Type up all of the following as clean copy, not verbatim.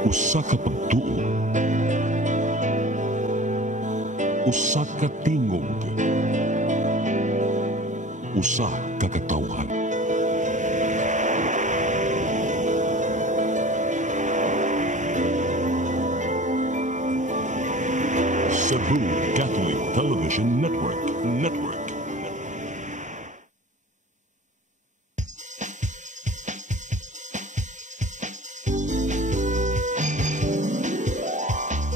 Usa ka pagtuo, usa ka tingog, usa ka katawhan. Cebu Catholic Television Network.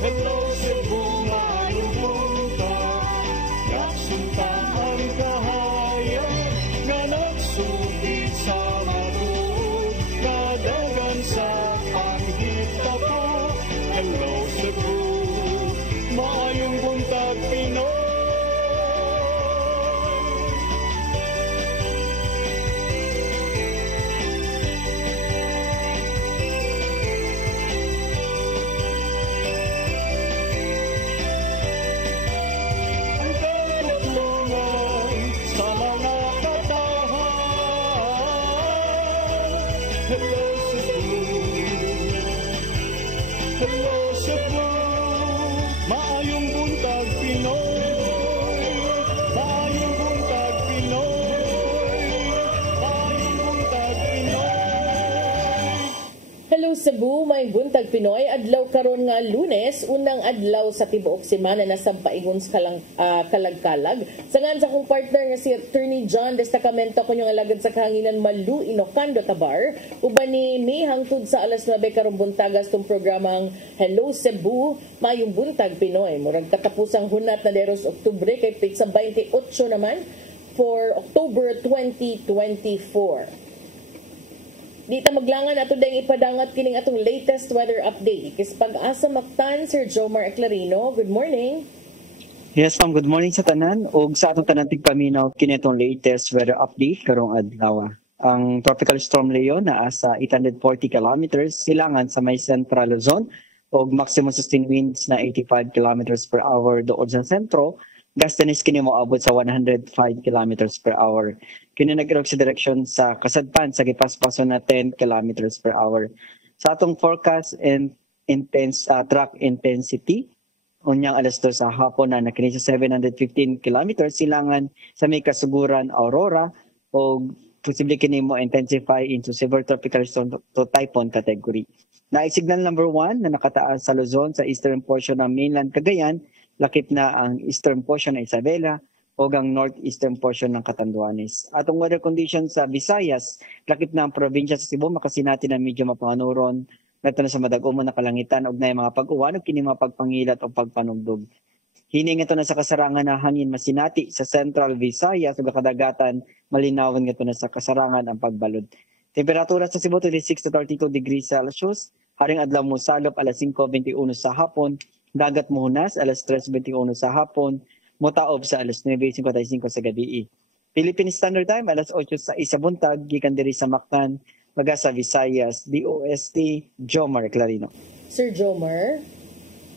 Hello Cebu, maayong punta. Nagsunta ang kahayan nga nagsulit sa matuod, nadagan sa panghitabo. Hello Cebu, maayong buntag Pinoy. Ang katutulungan sa mga katahan. Hello Cebu, hello Cebu, maayong buntag Pinoy, maayong buntag Pinoy, maayong buntag Pinoy. Hello Cebu, may buntag Pinoy. Adlaw karon nga Lunes, unang adlaw sa tibuok semana na sa paingon sa kalagkalag. Sangan sa akong partner nga si Attorney John Destacamento kunyong alagad sa kahanginan Malu Inocando Tabar. Uban ni May hangtod sa alas 9 karong buntagas tong programang Hello Cebu, mayong buntag Pinoy. Murag katapusang hunat na deros Oktubre kay pitsa 28 naman for October 2024. Di ta maglangan ato dayong ipadangat kining atong latest weather update. Kis pag-asa Mactan, Sir Jomar Eclarino. Good morning. Yes, ma'am. Good morning sa tanan. O sa atong tanan tigpaminaw kini itong latest weather update karong adlaw. Ang Tropical Storm Leo naa sa 840 kilometers silangan sa may Central Luzon o maximum sustained winds na 85 kilometers per hour doon sa sentro. Gastanis kini mo abot sa 105 kilometers per hour. Kini nag-irog sa direksyon sa kasadpan sa gipaspason na 10 kilometers per hour. Sa atong forecast and intense track intensity, unyang alas 2 sa hapon na nakini sa 715 kilometers silangan sa may kasuguran Aurora o posible kini mo intensify into severe tropical storm to typhoon category. Na-signal number 1 na nakataas sa Luzon sa eastern portion ng mainland Cagayan, lakip na ang eastern portion ng Isabela o ang northeastern portion ng Catanduanes. Atong weather conditions sa Visayas, lakip na ang probinsya sa Cebu, makasinati na medyo mapanganuron, nato na sa madagumon na kalangitan og na mga pag-uwan o kini mga pagpangilat o pagpanugdog. Hining ito na sa kasarangan na hangin masinati sa Central Visayas ug kadagatan malinawan ito na sa kasarangan ang pagbalod. Temperatura sa Cebu 26 to 32 degrees Celsius, haring adlaw mo salop alas 5:21 sa hapon, dagat muhunas alas 3:21 sa hapon, mutaob sa alas 9:55 sa gabi. Philippine Standard Time alas 8 sa isa buntag gikan diri sa Mactan, maga sa Visayas, DOST Jomar Eclarino. Sir Jomar.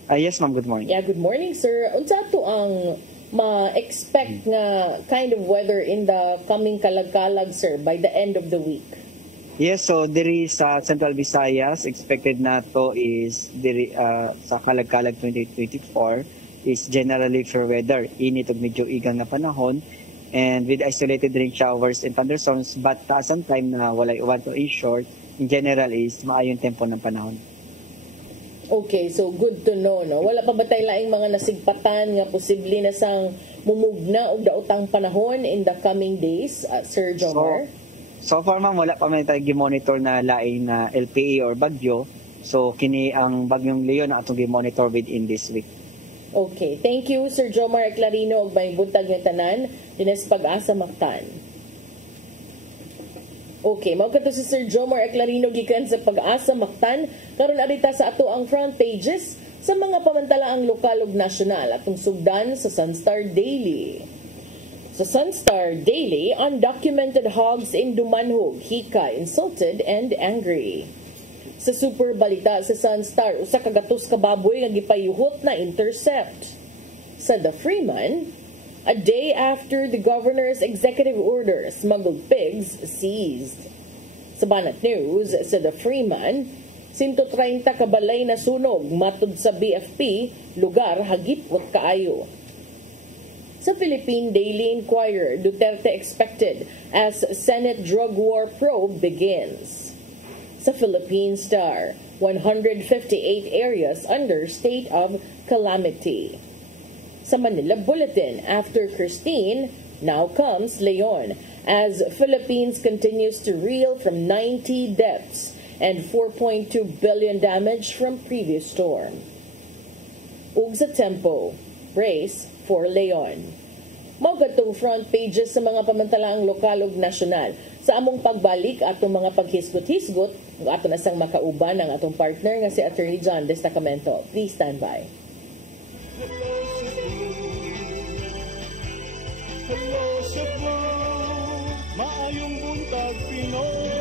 Yes ma'am, good morning. Yeah, good morning sir. Unsa to ang ma-expect nga kind of weather in the coming kalagkalag sir by the end of the week? Yes, so diri sa Central Visayas, expected na to is diri sa Kalagkalag 2024 is generally fair weather. Init ug medyo igang na panahon and with isolated rain showers and thunderstorms but taasan time na walay uwan to is short. In general is maayong tempo ng panahon. Okay, so good to know, no? Wala pa ba tayo laing mga nasigpatan nga posible na sang mumugna og daotang panahon in the coming days, Sir Jomar? So far ma'am, wala pa man tayo gi-monitor na laing na LPA or bagyo. So kini ang bagyong Leo na atong gi-monitor within this week. Okay, thank you Sir Jomar Eclarino og may buntag nga tanan dinas pag-asa Mactan. Okay, mao kadto si Sir Jomar Eclarino gikan sa pag-asa Mactan. Karon adita sa ato ang front pages sa mga pamantalaang lokal ug nasyonal atong sugdan sa Sunstar Daily. Sa Sunstar Daily, undocumented hogs in Dumanhog, hika, insulted and angry. Sa Super Balita sa Sunstar, usa ka gatos ka baboy nga gipayuhot na intercept. Sa The Freeman, a day after the governor's executive order, smuggled pigs seized. Sa Banat News, sa The Freeman, 130 kabalay na sunog matud sa BFP, lugar hagip wat kaayo. Sa Philippine Daily Inquirer, Duterte expected as Senate drug war probe begins. Sa Philippine Star, 158 areas under state of calamity. Sa Manila Bulletin, after Christine, now comes Leon, as Philippines continues to reel from 90 deaths and 4.2 billion damage from previous storm. Ug sa Tempo, brace for Leon. Magatong front pages sa mga pamantalaang lokal ug nasyonal. Sa among pagbalik atong mga paghisgot-hisgot, ato na sang makauban ang atong partner nga si Attorney John Destacamento. Please stand by. Hello Cebu, maayong buntag Pinoy.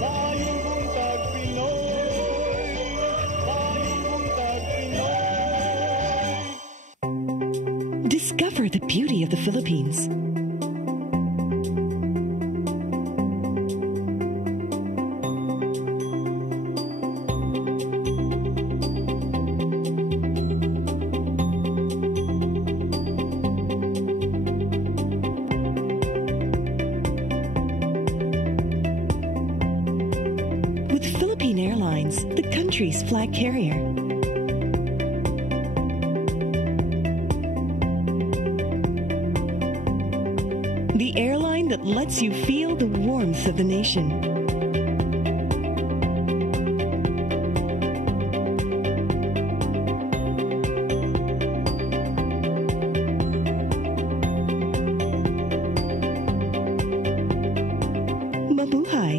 Maayong buntag Pinoy. Maayong buntag Pinoy. Discover the beauty of the Philippines. With Philippine Airlines, the country's flag carrier. The airline that lets you feel the warmth of the nation. Mabuhay!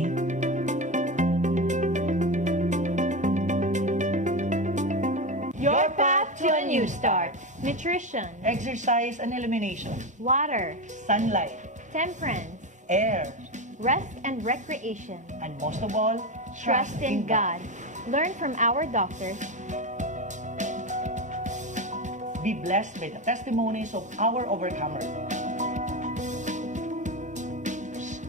Your path to a new start. Nutrition, Exercise and elimination. water, Sunlight. temperance, Air. rest and recreation. And most of all, Trust in God. Learn from our doctors. Be blessed by the testimonies of our overcomer.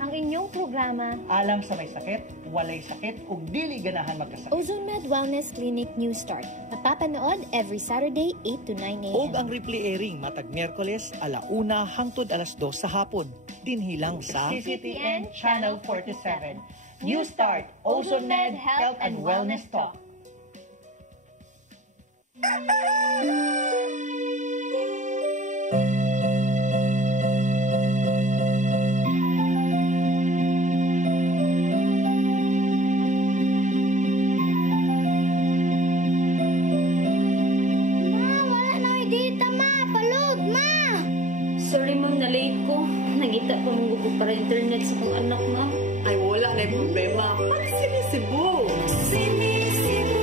Ang inyong programa, Alang sa may sakit, walay sakit, ug dili ganahan magkasakit. OzoneMed Wellness Clinic New Start. Napapanood every Saturday 8 to 9 a.m. Og ang replay airing matag Miyerkules 1:00 hangtod 2:00 sa hapon. Dinhilang sa CCTN Channel 47. New Start, OzoneMed Health and Wellness Talk. Sorry ma'am, na-late ko. Nangita pa mong gusto para internet sa kong anak na. Ay, wala na yung problema. Para sinisibo. Sinisibo.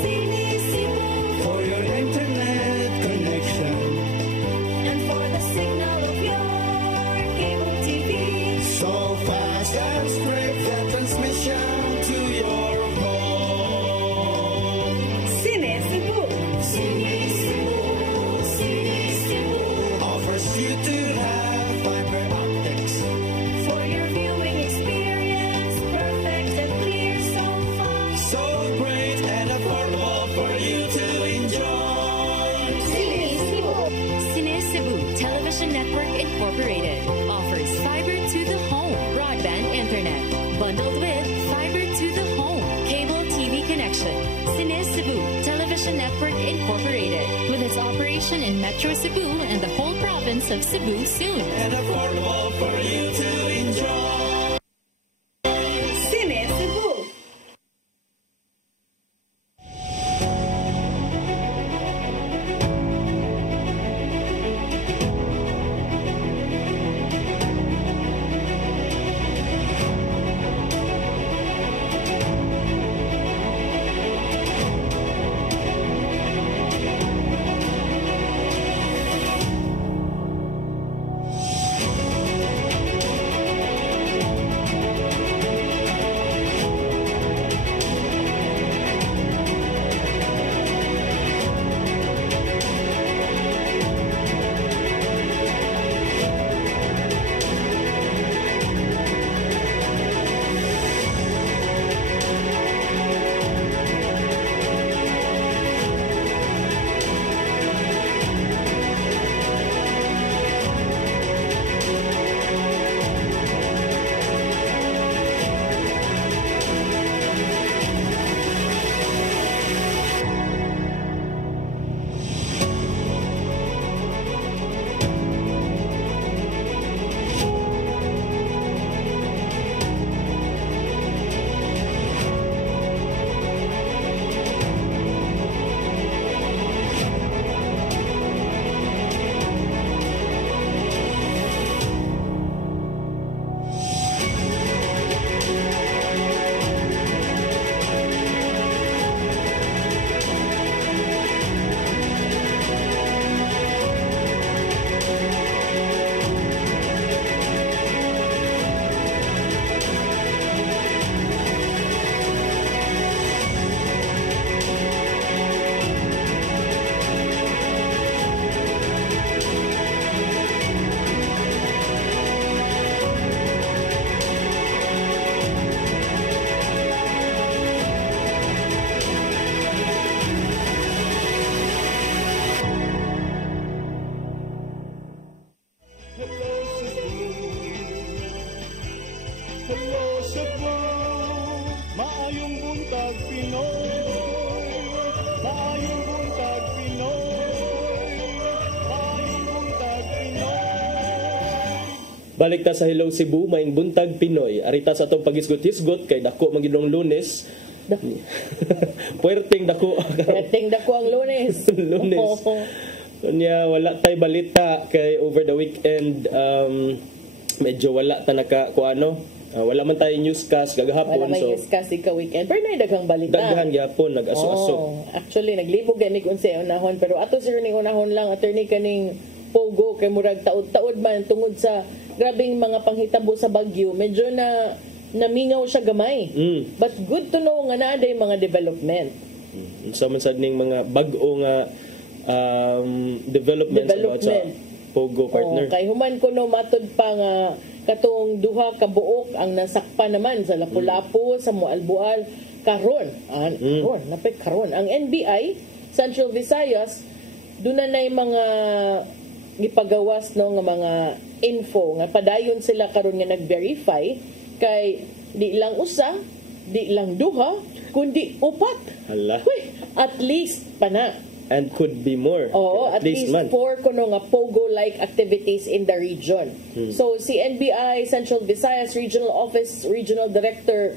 Sinisibo. For your internet connection. And for the signal of your cable TV. So fast and straight the transmission to your home. Sinisibo. Sinisibo. Sinisibo. Offers you to have fiber optics. For your viewing experience, perfect and clear so far. So great and affordable for you to enjoy. Sinisibo. Cebu Television Network Incorporated offers fiber to the home broadband internet bundled with fiber to the home cable TV connection. Cebu Television Network Incorporated with its operation in Metro Cebu and the whole province of Cebu soon. And affordable for you to enjoy. Sinisibo. Balik ta sa Hello Cebu, maing buntag Pinoy. Arita sa atong pagisgot-hisgot kay dako magidong Lunes. Puwerteng dako. Puwerteng dako ang Lunes. Lunes. Kanya wala tay balita kay over the weekend medyo wala ta naka kuano. Wala man tayo newscast kagahapon. Wala may newscast ika weekend. Pero na daghang balita. Daghan gyapon nag-aso-aso. Actually naglibog gani kun sa unahon pero ato sir ning unahon lang attorney kaning Pogo kay murag taud-taud man tungod sa grabing mga panghitabo sa bagyo. Medyo na namingaw siya gamay. But good to know nga naa day mga development. So man sad ning mga bag-o nga development about sa Pogo partner. Kay human ko no matod pa nga katong duha ka buok ang nasakpa naman sa Lapu-Lapu, sa Mualbual karon. Karon ang NBI Central Visayas dunay mga gipagawas no nga mga info nga padayon sila karon nga nag-verify kay di lang usa, di lang duha, kundi upat. Hala. At least pa na. And could be more. Oo, at least 4 kuno nga Pogo-like activities in the region. So si NBI Central Visayas Regional Office Regional Director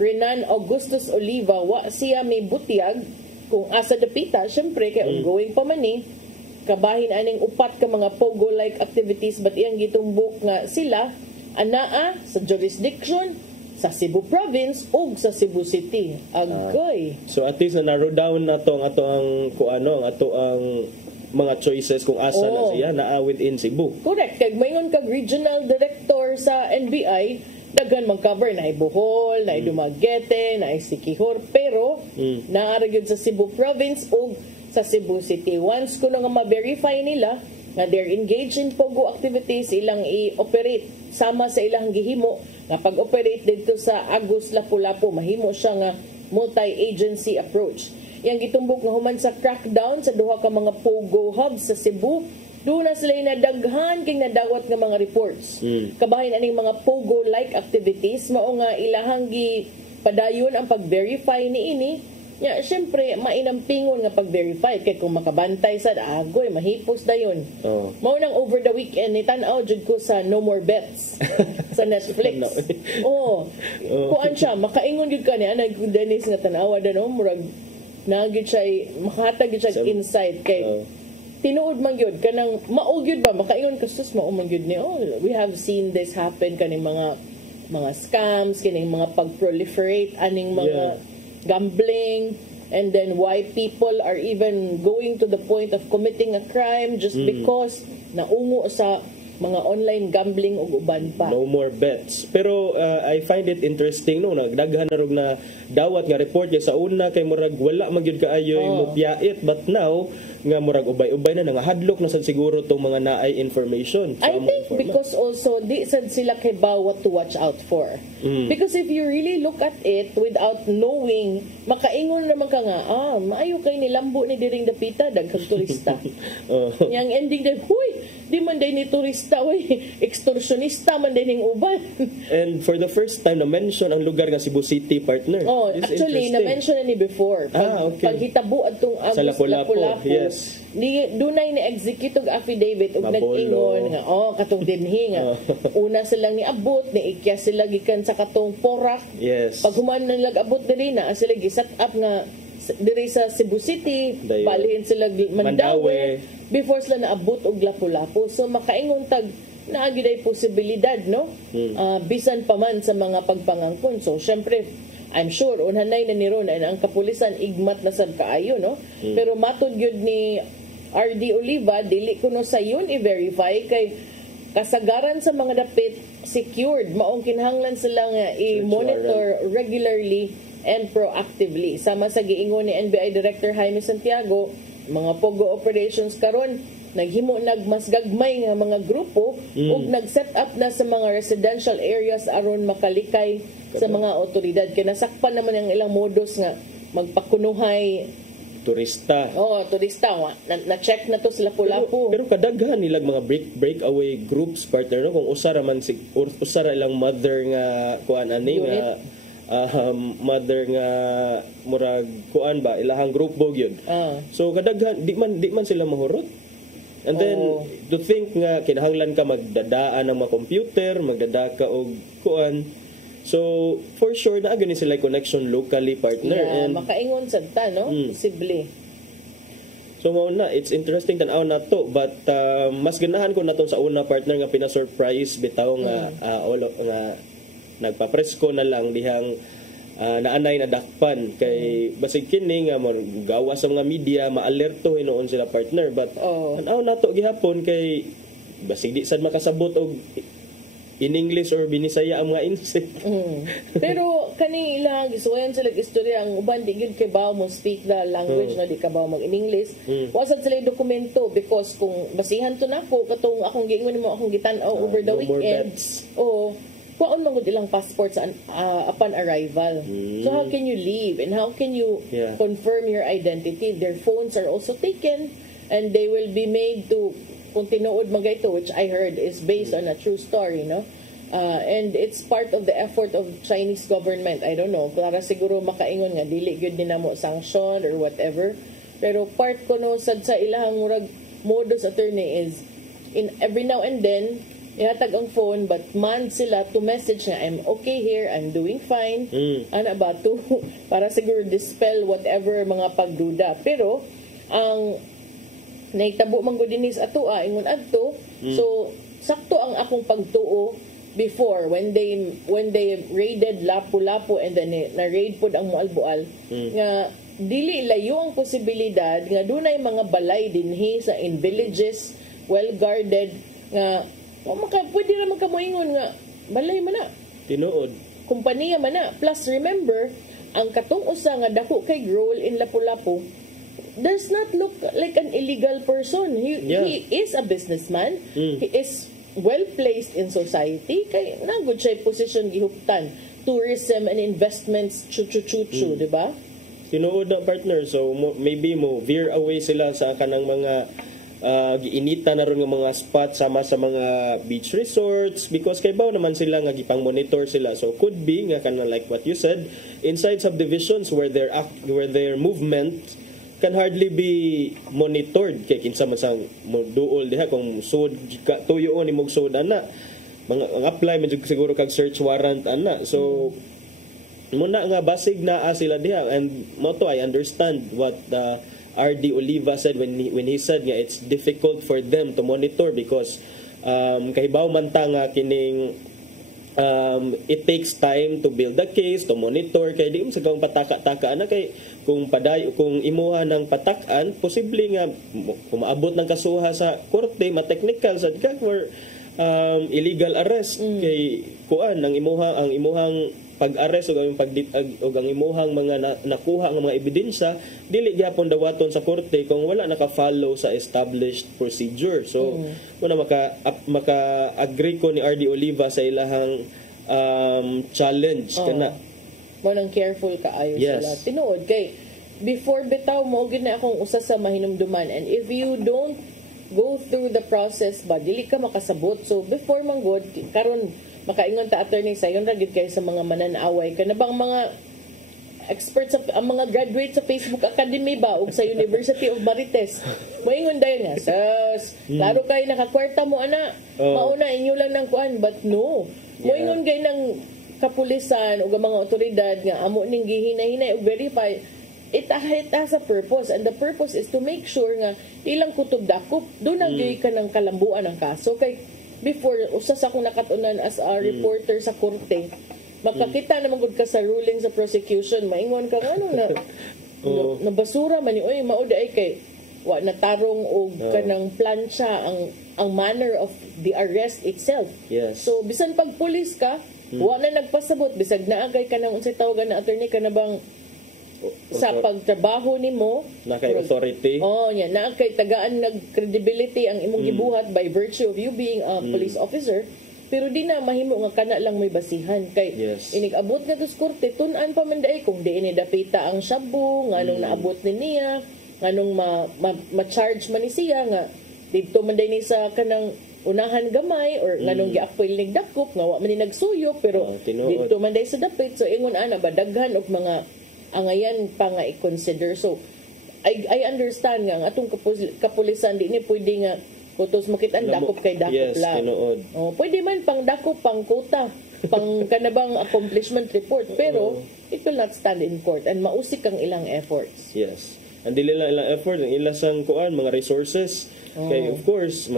Renan Augustus Oliva siya may butiyag kung asa dapita, syempre kay ongoing pa man ni kabahin aning upat ka mga Pogo-like activities but iyang gitumbok nga sila anaa sa jurisdiction sa Cebu Province ug sa Cebu City. Agoy. So at least na narrow down na to ang mga choices kung asa na siya naa within Cebu. Correct. Kag mayon kag regional director sa NBI daghan mag-cover na Bohol, na Dumaguete, na Siquijor pero naara gyud sa Cebu Province ug sa Cebu City. Once kuno nga ma-verify nila nga they're engaged in Pogo activities, ilang i-operate sama sa ilang gihimo nga pag-operate dito sa Agus Lapu-Lapu, mahimo siya nga multi-agency approach. Yang gitumbok nga human sa crackdown sa duha ka mga Pogo hubs sa Cebu, doon na sila nadaghan kay nadawat nga mga reports. Kabahin aning mga Pogo-like activities, mao nga ilahang padayon ang pag-verify niini. Ya, syempre mainampingon nga pag-verify kay kung makabantay sad agoy mahipos dayon. Mao nang over the weekend ni tan-aw jud ko sa No More Bets sa Netflix. Kuan siya makaingon jud kani ana Dennis nga tan-awa no murag nagid siya makahatag siya insight kay tinuod man gyud kanang mao gyud ba makaingon kasus mao man gyud ni we have seen this happen kaning mga scams kining mga pag-proliferate aning mga gambling, and then why people are even going to the point of committing a crime just because naungo sa mga online gambling ug uban pa. No More Bets. Pero I find it interesting no nagdaghan na rog na dawat nga report sa una kay murag wala magyud kaayo mo piyait but now nga murag ubay-ubay na nangahadlok na sad siguro tong mga naay information. I think because also di sad sila kay ba what to watch out for. Because if you really look at it without knowing, makaingon naman ka nga maayo kay nilambo ni diring dapita daghang turista. Yang ending day di man day ni turista extortionista man din ning uban. And for the first time na mention ang lugar nga Cebu City partner. Actually na mention na ni before paghitabo adtong Agus Lapu-Lapu. Yes. Dunay ni executive affidavit ug nag-ingon nga katong dinhi nga una silang niabot ni ikya sila gikan sa katong Porac. Yes. Pag human nilag abot diri na sila gi-set up nga diri sa Cebu City, balihin sila Mandaue before sila naabot og Lapu-Lapu. So makaingon tag naagi day posibilidad no bisan pa man sa mga pagpangangkon. So syempre I'm sure unhanay na ni ron ang kapulisan igmat na sad kaayo no. Pero matud gyud ni RD Oliva dili kuno sa yun i-verify kay kasagaran sa mga dapit secured maong kinahanglan sila nga i-monitor regularly and proactively. Sama sa giingon ni NBI Director Jaime Santiago, mga Pogo operations karon naghimo mas gagmay nga mga grupo ug nag-set up na sa mga residential areas aron makalikay sa mga otoridad. Kaya nasakpan naman ang ilang modus nga magpakunuhay turista. Turista. Na-check na to sila Lapu-Lapu. Pero kadaghan nilag mga breakaway groups partner no kung usara ilang mother nga kuan ani nga mother nga murag kuan ba ilahang grupo gyud. So kadaghan di man sila mahurot. And then to think nga kinahanglan ka magdadaan ng mga computer, magdada ka og kuan. So for sure na gani sila connection locally partner. Yeah, and makaingon sad ta no, posible. So mao na, it's interesting tanaw na to, but mas ganahan ko naton sa una partner nga pina-surprise bitaw nga nga nagpapresko na lang dihang naanay na dakpan kay basig kini nga gawa sa mga media maalerto hinuon sila partner, but tanaw nato gihapon kay basig di sad makasabot og in English or binisaya ang mga insect. Pero kani ilang gisuwayan sila istorya ang uban di gyud kay bawo mo speak the language na di ka bawo mag in English. Wasad sila dokumento because kung basihan to nako katong akong giingon mo akong gitan-aw over the weekend. Kuan man gud ilang passport sa upon arrival. So how can you leave and how can you confirm your identity? Their phones are also taken and they will be made to kung tinuod magayto, which I heard is based on a true story, no? And it's part of the effort of Chinese government. I don't know, para siguro makaingon nga dili gyud dinamo sanction or whatever. Pero part ko no sad sa ilahang murag modus attorney is in every now and then ihatag ang phone but man sila to message nga I'm okay here, I'm doing fine. Ana ba to para siguro dispel whatever mga pagduda. Pero ang naitabo man gud dinis ato ingon adto. So sakto ang akong pagtuo before when they raided Lapu-Lapu and then na-raid pod ang Mualboal nga dili layo ang posibilidad nga dunay mga balay dinhi sa in villages well guarded nga pwede ra man ka moingon nga balay man na tinuod kompanya man na. Plus remember ang katong usa nga dako kay role in Lapu-Lapu does not look like an illegal person. He is a businessman. He is well placed in society. Kay nagud siya position gihuptan. Tourism and investments, di ba? Tinuod na partner. So maybe mo veer away sila sa kanang mga giinita na ron nga mga spot sama sa mga beach resorts because kay baw naman sila nga gipang monitor sila. So could be nga kanang like what you said inside subdivisions where their movement can hardly be monitored kay kinsa man sang duol diha kung sud tuyo ni mog sud ana mga apply medyo siguro kag search warrant ana. So muna nga basig na sila diha and mo to I understand what RD Oliva said when he said nga it's difficult for them to monitor because kahibaw man ta nga kining it takes time to build the case, to monitor kay di mo sa kang pataka-taka na kay kung imuha ng patakan posible nga kumaabot ng kasuha sa korte ma-technical sad ka for illegal arrest kay kuan ang imuhang pag-arrest o ang imuhang mga nakuha ng mga ebidensya dili gyapon dawaton sa korte kung wala naka-follow sa established procedure. So muna maka-agree ko ni RD Oliva sa ilahang challenge kana mo nang careful kaayo sila tinuod kay before bitaw mo gid na akong usa sa mahinumduman and if you don't go through the process ba dili ka makasabot. So before man god karon makaingon ta attorney sayon ra gid kay sa mga mananaway kana bang mga experts ang mga graduate sa Facebook Academy ba ug sa University of Marites moingon dayon nga klaro kay nakakwarta mo ana mauna inyo lang ng kuan but no moingon gay ng kapulisan ug mga otoridad nga amo ning gihinay-hinay ug verify it has a purpose and the purpose is to make sure nga ilang kutob dakop do nang ka ng kalambuan ng kaso kay before usas akong nakatunan as a reporter sa korte makakita naman gud ka sa ruling sa prosecution maingon ka ano na nabasura man ni oy mao ay kay wa natarong og kanang plancha ang manner of the arrest itself. So bisan pag pulis ka wa na nagpasabot bisag naa kay kanang unsay tawagan na attorney kana bang sa pagtrabaho nimo na kay authority na kay tagaan nag credibility ang imong gibuhat by virtue of you being a police officer pero di na mahimo nga kana lang may basihan kay inig-abot nga sa korte tun-an pa man daay kung di ini dapita ang shabu nganong naabot ni niya nganong ma-charge man ni siya nga dito man day ni sa kanang unahan gamay or nganong gi-appeal ning dakop nga wa man ni nagsuyo pero dito man day sa dapit so ingon ana ba daghan og mga angayan pa nga i-consider. So I understand nga ang atong kapulisan di ni pwede nga kutos makita ang dakop kay dakop yes, lang. tinuod. Oh, pwede man pang dakop, pang quota, pang kanabang accomplishment report, pero it will not stand in court and mausik ang ilang efforts. Yes. Ang dili lang ilang effort, ang ilasang kuan, mga resources. Kay of course,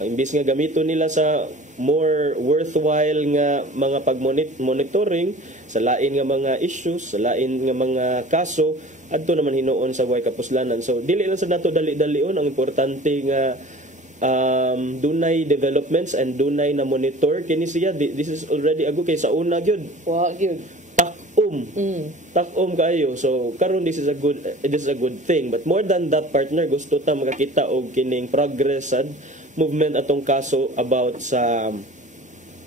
imbis nga gamito nila sa more worthwhile nga mga pag-monitoring sa lain nga mga issues, sa lain nga mga kaso, adto naman hinuon sa way kapuslanan. So dili lang sa nato dali-dalion, ang importante nga dunay developments and dunay na monitor kini siya. This is already ago kay sa una gyud. Wa gyud. Takom kayo. So karon this is a good thing, but more than that, partner, gusto ta makakita og kining progress sad movement atong kaso about sa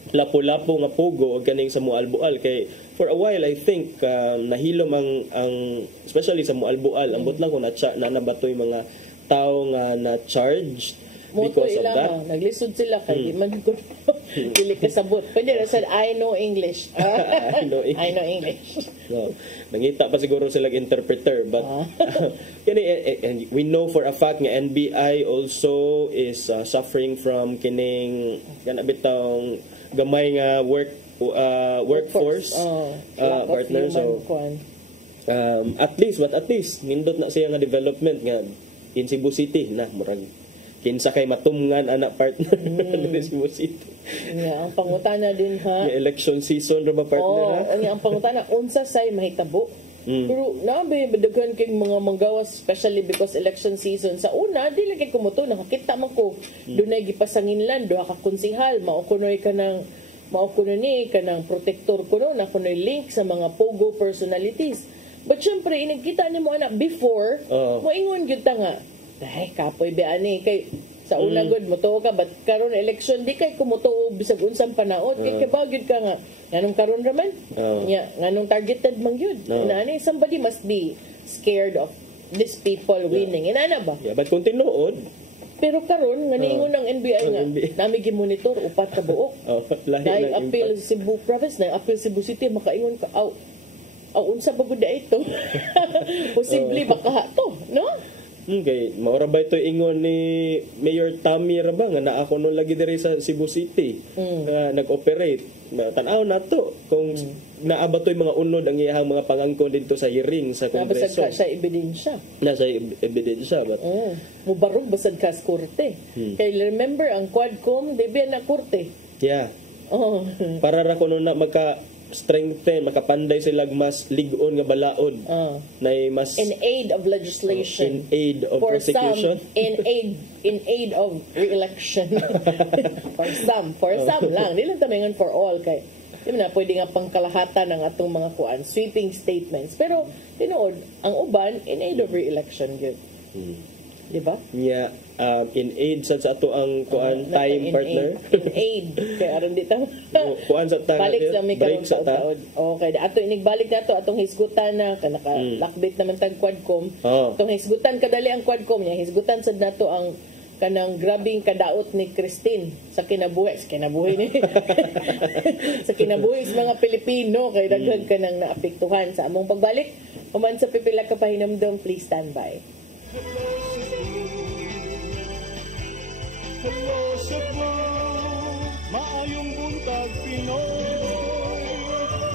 lapu-lapu nga pugo o ganing sa Mualbual. Kay for a while I think nahilom ang especially sa Mualbual, ambot lang kung na nabatoy mga tao nga na charged because of that. Naglisod sila kay di man ko dili kasabot. Pwede na sad I know English. I know English. No, nangita pa siguro silang interpreter, but and we know for a fact nga NBI also is suffering from kining ganabitong gamay nga workforce partner. So at least nindot na siya nga development nga in Cebu City na murag kinsa kay matumngan anak partner ng Cebu City. Yeah, ang pangutana din ha. Yung election season ra ba partner ha? Ang pangutana unsa say mahitabo. Pero nabe daghan kay mga manggawas, especially because election season. Sa una dili kay kumuto nakakita man ko dunay gipasanginlan duha ka konsehal mao kunoy kanang protector kuno na kunoy link sa mga pogo personalities. But syempre inigkita nimo anak before moingon gyud ta nga ay kapoy be ani kay sa una good moto ka but karon election di kay kumutuo bisag unsang panaot kay kabagyud ka nga nganong karon ra man nganong targeted man gyud ani somebody must be scared of these people winning inana ba but kung tinuod pero karon nga niingon ng NBI nga nami gi-monitor upat ka buok dahil appeal Cebu province na appeal Cebu City makaingon ka unsa ba gud ito posible baka to no. Okay, maura ba ito ingon ni Mayor Tammy Rabang nga naa ko nung lagi diri sa Cebu City nag-operate. Tanaw na to kung naabatoy mga unod ang iyang mga pangangkon dito sa hearing sa Kongreso. Nabasag ka sa ebidensya. Nasa ebidensya. But mubarog basad ka sa korte. Kay remember ang Quadcom, di ba na korte? Yeah. Para ra kuno na strengthen, makapanday sila mas ligon nga balaod na mas in aid of legislation, in aid of for prosecution, in aid of re-election. for some lang dili ta mayon for all kay di na pwede nga pangkalahatan ng atong mga kuan sweeping statements pero tinuod ang uban in aid of re-election gyud. Di ba? Yeah, in aid sa ato ang kuan time partner. In aid kay aron di ta. Kuan sa ta. Balik lang mi karon sa taod. Okay, ato inigbalik nato atong hisgutan na kanaka lakbit naman tag Quadcom. Atong hisgutan kadali ang Quadcom niya. Hisgutan sad nato ang kanang grabing kadaot ni Christine sa kinabuhi ni sa kinabuhi sa mga Pilipino kay daghan kanang naapektuhan sa among pagbalik. Human sa pipila ka pahinumdom, please stand by. Hello Cebu, maayong buntag Pinoy,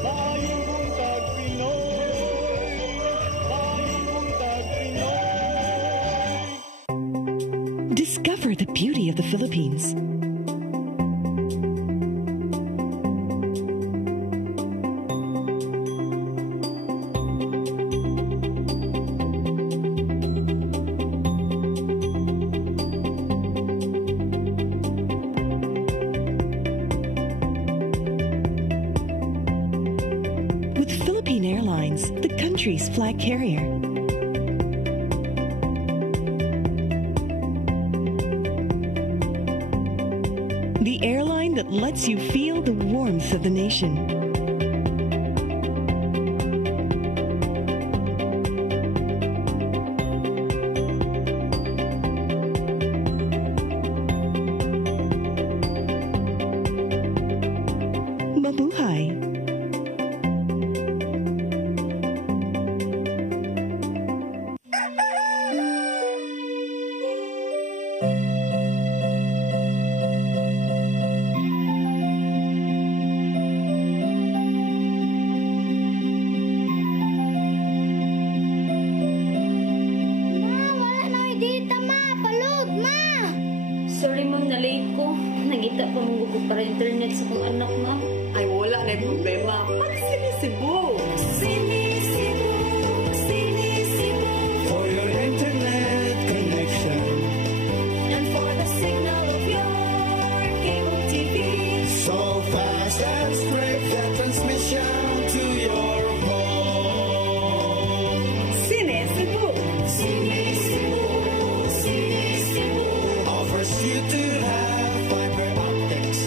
maayong buntag Pinoy, maayong buntag Pinoy. Discover the beauty of the Philippines. The country's flag carrier. The airline that lets you feel the warmth of the nation. Mabuhay. para internet sa kong anak, ma'am. Ay, wala na yung problema. Pag-Sinisibu! Sinisibu, Sinisibu. For your internet connection. And for the signal of your cable TV. So fast and straight that transmission to your home. Sinisibu! Sinisibu, Sinisibu. Offers you to have fiber optics.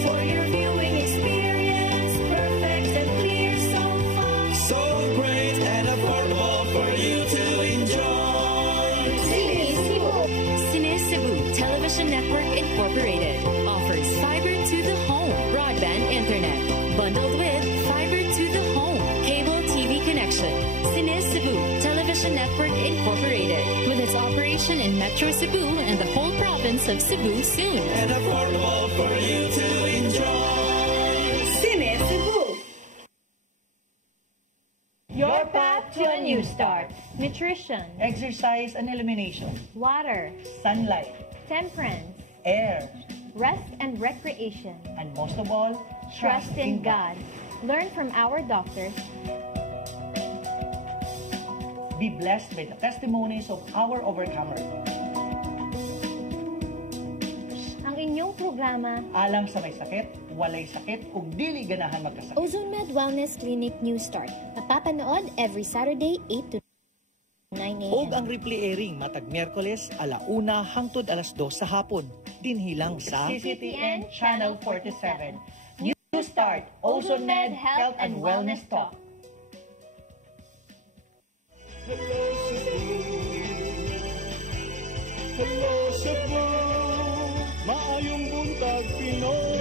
For your viewing experience, perfect and clear so far. So great and affordable for you to enjoy. Sinisibu. Sinisibu Television Network Incorporated offers fiber to the home broadband internet bundled with fiber to the home cable TV connection. Sinisibu Television Network Incorporated with its operation in Metro Cebu and the whole province of Cebu soon. And affordable for you to enjoy. Sinisibu! Your path to a new start. Nutrition, Exercise and elimination. water, Sunlight. temperance, Air. rest and recreation. And most of all, Trust in God. Learn from our doctors. Be blessed by the testimonies of our overcomer. Ang inyong programa, Alang sa may sakit, walay sakit, ug dili ganahan magkasakit. Ozone Med Wellness Clinic New Start. Napapanood every Saturday 8 to 9 a.m. Og ang replay airing matag Miyerkules 1:00 hangtod 2:00 sa hapon. Dinhilang sa CCTN Channel 47. New Start, Ozone Med Health and Wellness Talk. Hello Cebu, maayong buntag Pinoy.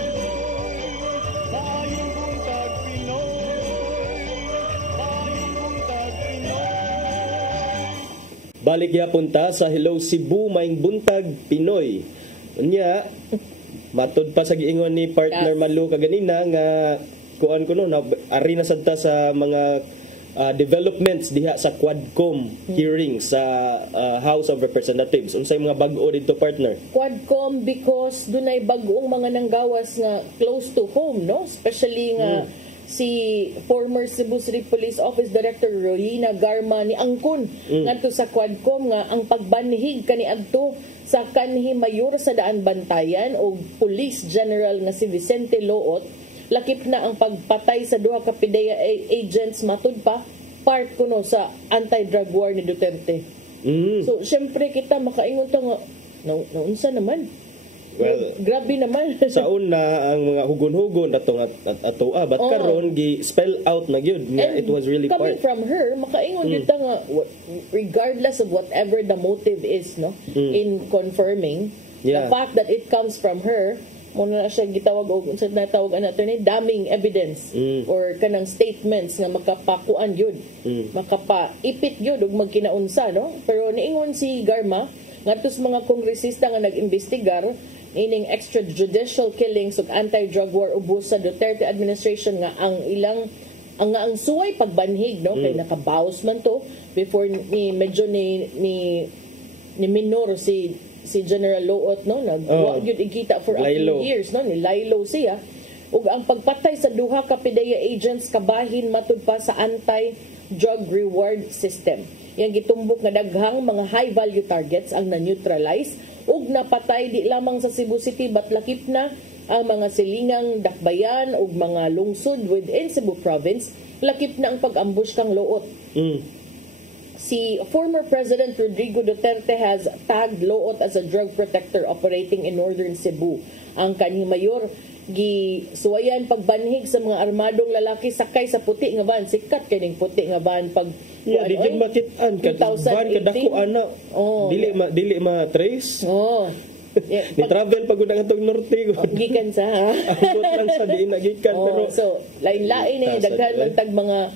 Maayong buntag Pinoy. Maayong buntag Pinoy. Balik yapon ta sa Hello Cebu, maing buntag Pinoy. Unya, matod pa sa giingon ni partner Malu kaganina nga kuan ko no, na ari na sad ta sa mga developments diha sa Quadcom hearing sa House of Representatives. Unsay mga bag-o dito, partner? Quadcom because dunay bag-ong mga nanggawas nga close to home, no? Especially nga si former Cebu City Police Office Director Rolina Garma ni angkon ngadto sa Quadcom nga ang pagbanhig kaniadto sa kanhi mayor sa Daan Bantayan o Police General nga si Vicente Loot, lakip na ang pagpatay sa duha ka PIDEA agents matud pa part kuno sa anti-drug war ni Duterte. So syempre kita makaingon ta nga naunsa naman. Well, grabe naman. sa una ang mga hugon-hugon ato but karon gi spell out na gyud nga it was really coming part from her makaingon gyud ta nga regardless of whatever the motive is, no, in confirming the fact that it comes from her, muna na siya gitawag og unsa natawag ang attorney damning evidence or kanang statements nga makapakuan yun, makapaipit yun og magkinaunsa, no. Pero niingon si Garma ngadto sa mga kongresista nga nag-investigar ining extrajudicial killings ug anti-drug war ubos sa Duterte administration nga ang ilang ang suway pagbanhig, no, kay nakabawas man to before ni medyo ni minor si General Loot, no, nagwa gyud igita for a few years, no, ni Lilo siya ug ang pagpatay sa duha ka PIDEA agents kabahin matud pa sa anti-drug reward system. Yang gitumbok nga daghang mga high value targets ang na-neutralize ug napatay di lamang sa Cebu City but lakip na ang mga silingang dakbayan ug mga lungsod within Cebu Province, lakip na ang pag-ambush kang Loot. Si former President Rodrigo Duterte has tagged Loot as a drug protector operating in northern Cebu. Ang kanhi mayor gisuwayan pagbanhig sa mga armadong lalaki sakay sa puti nga van, sikat kining puti nga van pag di jud makit-an van kadako ana dili ma trace ni travel pag unang atong norte gikan sa abot lang sa diin nagikan pero so lain-lain ni daghan man tag mga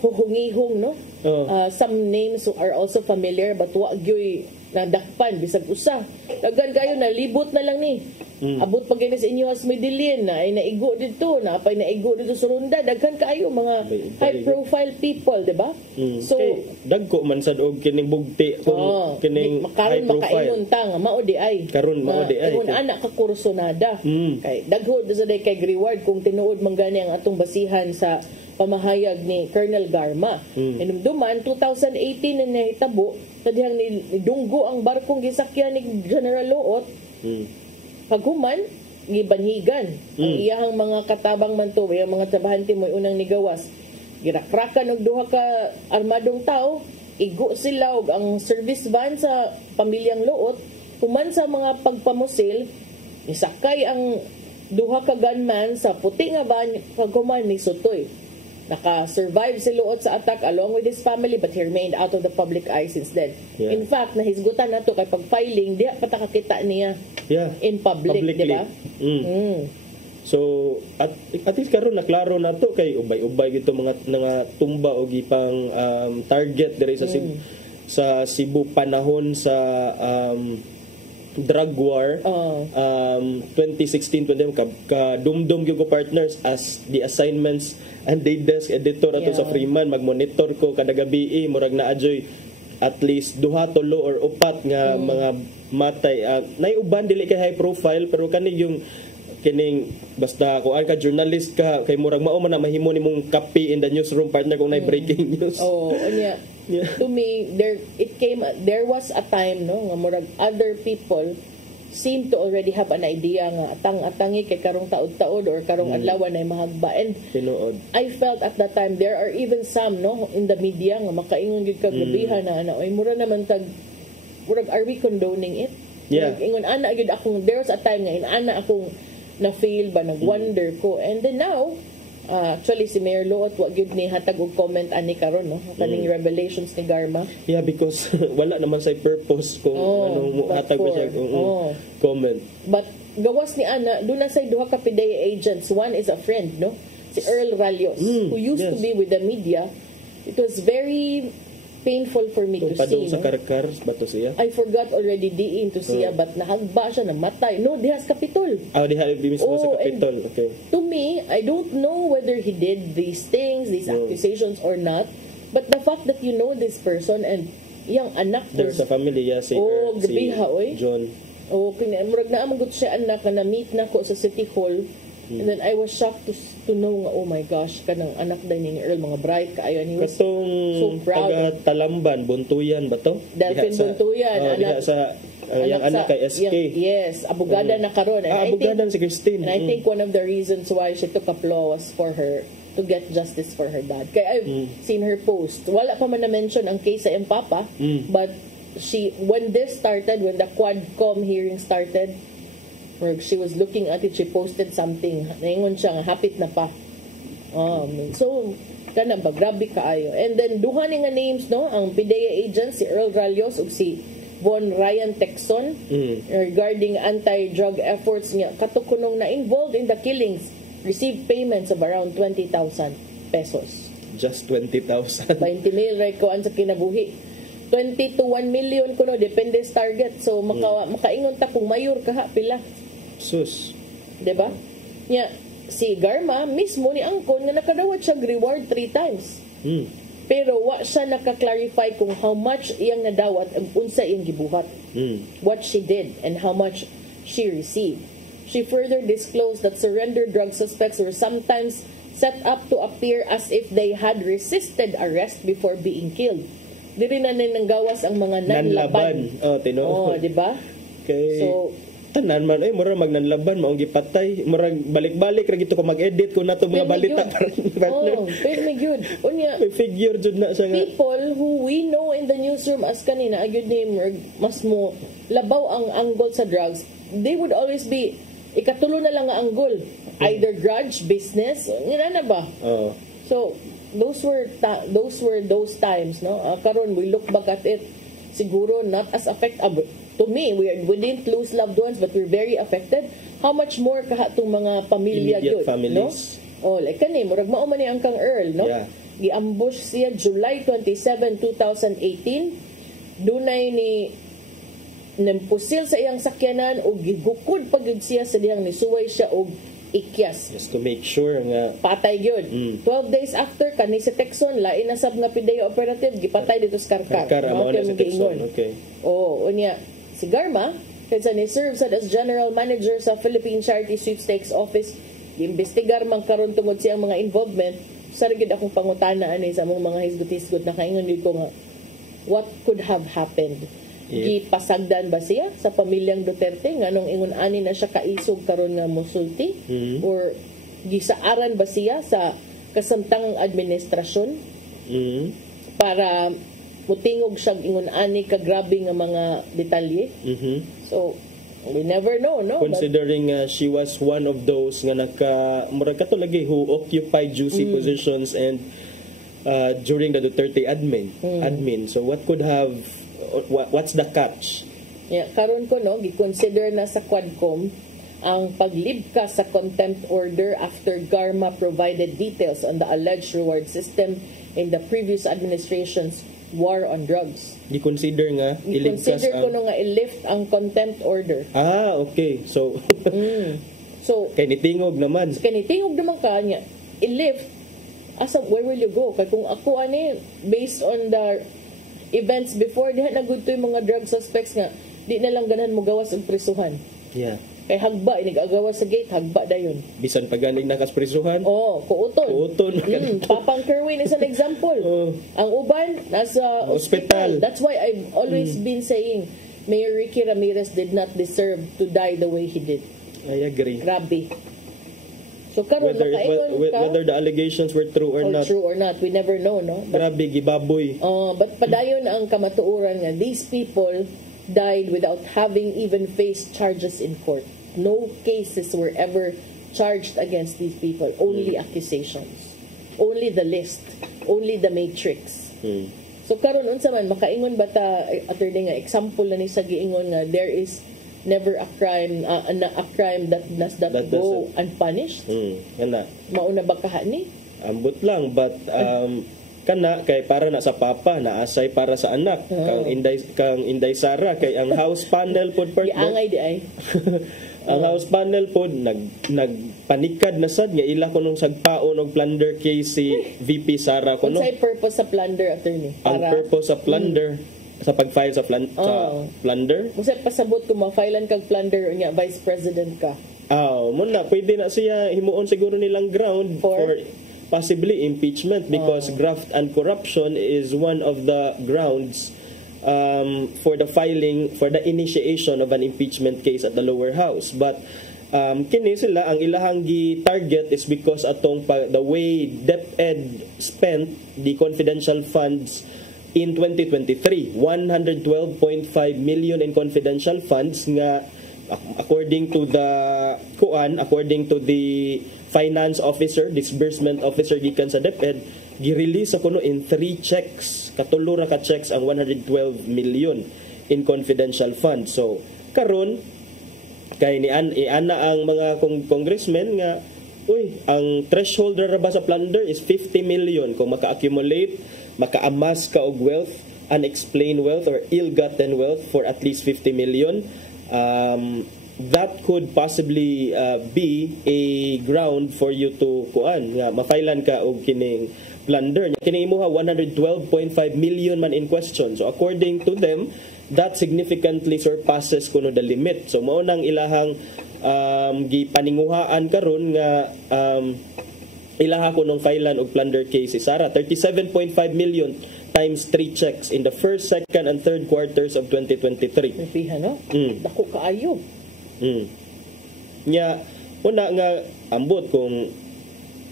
huhungihong, no. Some names are also familiar but wa gyoy nadakpan bisag usa daghan kayo nalibot na lang ni Abot pa gani sa inyo as Medellin na ay naigo dito, na apay naigo dito sa Ronda, daghan kaayo mga high profile people, di ba? So dagko man sad og kining bugti kung kining high karon profile. makainon ta nga mao di ay. Karon mao di ay. Kung anak ka kursonada. Kay daghod sa day kay reward kung tinuod man gani ang atong basihan sa pamahayag ni Colonel Garma. Inumduman 2018 na nahitabo sa dihang nidunggo ang barkong gisakyan ni General Luot. Paghuman, gibanhigan ang iyahang mga katabang man to, yung mga trabahante mo unang nigawas. Girakrakan og duha ka armadong tao, igo sila og ang service van sa pamilyang Luot, human sa mga pagpamusil, isakay ang duha ka gunman sa puti nga van paghuman ni Sutoy. Naka-survive si Luot sa attack along with his family but he remained out of the public eye since then. Yeah. In fact, nahisgutan na to kay pag-filing, di pa takakita niya in public, di ba? So, at least karon naklaro na to kay ubay-ubay gito mga tumba o gipang target diri sa sa Cebu panahon sa drug war 2016 kadumdum gyud ko partners as the assignments and day desk editor ato sa Freeman magmonitor ko kada gabi murag na adjoy at least duha tulo or upat nga mga matay nay uban dili kay high profile pero kani yung kining basta kung ka journalist ka kay murag mao man na mahimo nimong copy in the newsroom partner kung nay breaking news. Unya to me there was a time no nga murag other people seem to already have an idea nga atang-atangi kay karong taod-taod or karong adlaw na mahagba, and tinuod. I felt at that time there are even some no in the media nga makaingon gyud kag gabihan na ay mura naman tag murag are we condoning it? Yeah. Ingon ana gyud akong there's a time nga inana akong na feel ba nag-wonder ko, and then now actually si Mayor Luot wa gyud ni hatag og comment ani karon no kaning revelations ni Garma. Yeah, because wala naman sa purpose kung anong hatag ba siya comment. But gawas ni ana doon na say duha ka PDEA agents, one is a friend no, si Earl Ralios who used to be with the media. It was very painful for me to see. Sa Karkar ba to siya? I forgot already diin to siya but nahagba siya, namatay. No, dihas Kapitol. Diha mismo sa Kapitol. Okay. To me, I don't know whether he did these things, these accusations or not, but the fact that you know this person and yung anak ko sa family si John. Murag na amang siya anak na na-meet na ko sa City Hall. And then I was shocked to know nga, oh my gosh, kanang anak din ni Earl, mga bright kaayo. And he was so proud. Taga Talamban, Buntuyan ba to? Delphin Buntuyan. Diha sa yung anak kay SK. Yes, abogada na karon. Abogada si Christine. And I think one of the reasons why she took up law was for her to get justice for her dad. Kaya I've seen her post. Wala pa man na-mention ang case sa Empapa, but when this started, when the Quadcom hearing started, where she was looking at it, she posted something. Naingon siya nga, hapit na pa. So, kana ba, grabe kaayo. And then, duha ni nga names, no? Ang PDEA agents, si Earl Ralios ug si Von Ryan Texon, regarding anti-drug efforts niya. Katukunong na involved in the killings, received payments of around 20,000 pesos. Just 20,000? 20 mil, right ko, sa kinabuhi. 20 to 1 million kuno, depende sa target. So, makaingon ta kung mayor ka pila. Sus. Diba? Si Garma, mismo ni Angkon, nga nakadawat siya reward 3 times. Pero wa siya naka-clarify kung how much iyang nadawat ang unsa iyang gibuhat. What she did and how much she received. She further disclosed that surrendered drug suspects were sometimes set up to appear as if they had resisted arrest before being killed. Diri na nanggawas ang mga nanlaban. Diba? Okay. So, tanan man mura magnanlaban maong gipatay, mura balik-balik ra gito ko mag-edit ko nato mga balita partner. Pero may good. Unya, figure jud na siya nga. People who we know in the newsroom as kanina agud ni mas mo labaw ang angle sa drugs. They would always be ikatulo na lang ang angle. Either grudge, business, ngina na ba? So, those were those times, no? Karon we look back at it, siguro not as affected. To me, we didn't lose loved ones, but we're very affected. How much more kahatong mga pamilya immediate yun, families, no? Like kani, murag mao man ni ang kang Earl, no? Yeah. Giambush siya July 27, 2018. Dunay ni nempusil sa iyang sakyanan o gigukod pagid siya sa dihang nisuway siya og ikyas. Just to make sure nga Patay gyud. 12 days after kani sa Texon lain na sab nga PIDEA operative gipatay dito sa Karkar. Karkar amo na sa Texon. Okay. Oo, unya si Garma kaysa ni serve sad as general manager sa Philippine Charity Sweepstakes Office, giimbestigar man karon tungod siyang mga involvement. Sa rigid akong pangutana ani sa among mga hisgot-hisgot na kaingon dito nga what could have happened. Gipasagdan ba siya sa pamilyang Duterte nganong ingon ani na siya kaisog karon nga mosulti or gisaaran ba siya sa kasamtangang administrasyon para mutingog siya ingon ani ka grabe nga mga detalye. So we never know, no? Considering she was one of those nga murag kato lagi who occupied juicy positions and during the Duterte admin. So what could have what's the catch? Yeah, karon ko no, gi-consider na sa Quadcom ang paglibka sa contempt order after Garma provided details on the alleged reward system in the previous administration's war on drugs. Gi-consider nga i-consider ko no nga i-lift ang contempt order. Okay. So so kay nitingog naman kanya i-lift where will you go? Kay kung ako ani based on the events before diha na good to yung mga drug suspects nga di na lang ganahan mo gawas og prisuhan. Yeah. Kay hagba inigagawas sa gate hagba dayon. Bisan pagaling nakas prisuhan. Kuuton. Papang Kerwin is an example. Ang uban nasa hospital. That's why I've always been saying Mayor Ricky Ramirez did not deserve to die the way he did. I agree. Grabe. So karon whether the allegations were true or not, we never know, no? Grabe gibaboy. But padayon ang kamatuoran nga these people died without having even faced charges in court. No cases were ever charged against these people. Only accusations. Only the list. Only the matrix. So karon unsa man makaingon ba ta attorney nga example na ni sa giingon nga there is never a crime that does that go unpunished. Mauna ba kaha ni? Ambot lang but kana kay para na sa papa na asay para sa anak kang Inday Sara kay ang house panel pod angay di ay ang house panel pod nagpanikad na sad nga ila kunong sagpaon og plunder case si VP Sara kuno. Unsay purpose sa plunder attorney? Ang purpose sa plunder sa pag-file sa plunder? Unsay pasabot kung ma-filean kag plunder unya vice president ka? Muna pwede na siya himuon siguro nilang ground for possibly impeachment because graft and corruption is one of the grounds for the initiation of an impeachment case at the lower house. But kini sila ang ilahang gi-target is because atong the way DepEd spent the confidential funds in 2023, 112.5 million in confidential funds nga according to the finance officer, disbursement officer gikan sa DepEd, gi-release ako no in 3 checks, katulo ra ka checks ang 112 million in confidential funds. So karon kay ana ang mga congressmen nga ang threshold ra ba sa plunder is 50 million kung maka-accumulate, maka-amass ka og wealth, unexplained wealth or ill-gotten wealth for at least 50 million. That could possibly be a ground for you to mafailan ka og kining plunder. Kini imuha 112.5 million man in question. So according to them, that significantly surpasses kuno the limit. So mao nang ilahang gipaninguhaan karon nga ilaha kunong failan og plunder case si Sara. 37.5 million times 3 checks in the first, second, and third quarters of 2023. Napihan, no? Dako kaayo. Nya una nga ambot kung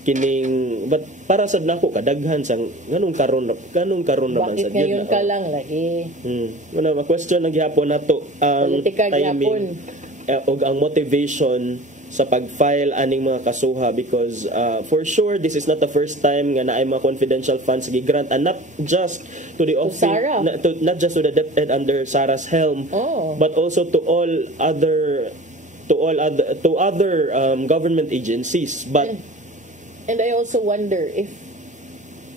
kining but para sad nako kadaghan sang nganong karon naman sa ngayon ka lang lagi. Una ma-question ang gihapon nato ang timing og ang motivation sa pag-file aning mga kasuha because for sure this is not the first time nga naay mga confidential funds gi-grant and not just to the office not just to the DepEd under Sara's helm but also to other government agencies. But and I also wonder if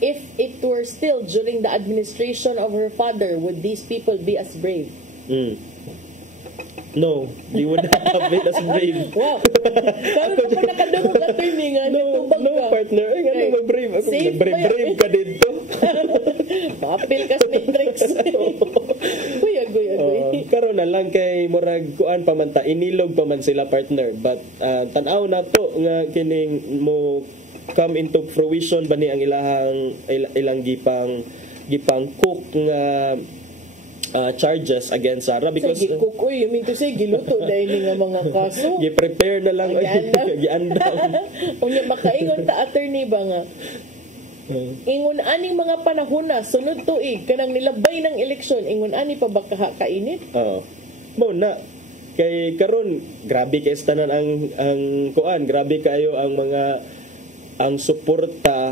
it were still during the administration of her father, would these people be as brave? No, you would not have it as brave. Wow. Karon ako nakadungog attorney nga nitubag No, ka. partner. Ay, nga Okay. naman brave. Ako, Safe brave ka dito. Maapil ka sa matrix. Kuya. Karon na lang kay murag kuan pamanta inilog pa man sila partner, but tan-aw na to nga kining mo come into fruition ba ni ang ilang gipang cook nga charges against Sarah because sige kukoy you mean to say giluto dahil nga mga kaso gi-prepare na lang gi-andaw. Unya makaingon ta attorney ba nga ingon aning mga panahon na sunod tuig kanang nilabay ng eleksyon ingon ani pa ba kainit? Mo na kay karon grabe kay tanan ang kuan, grabe kayo ang suporta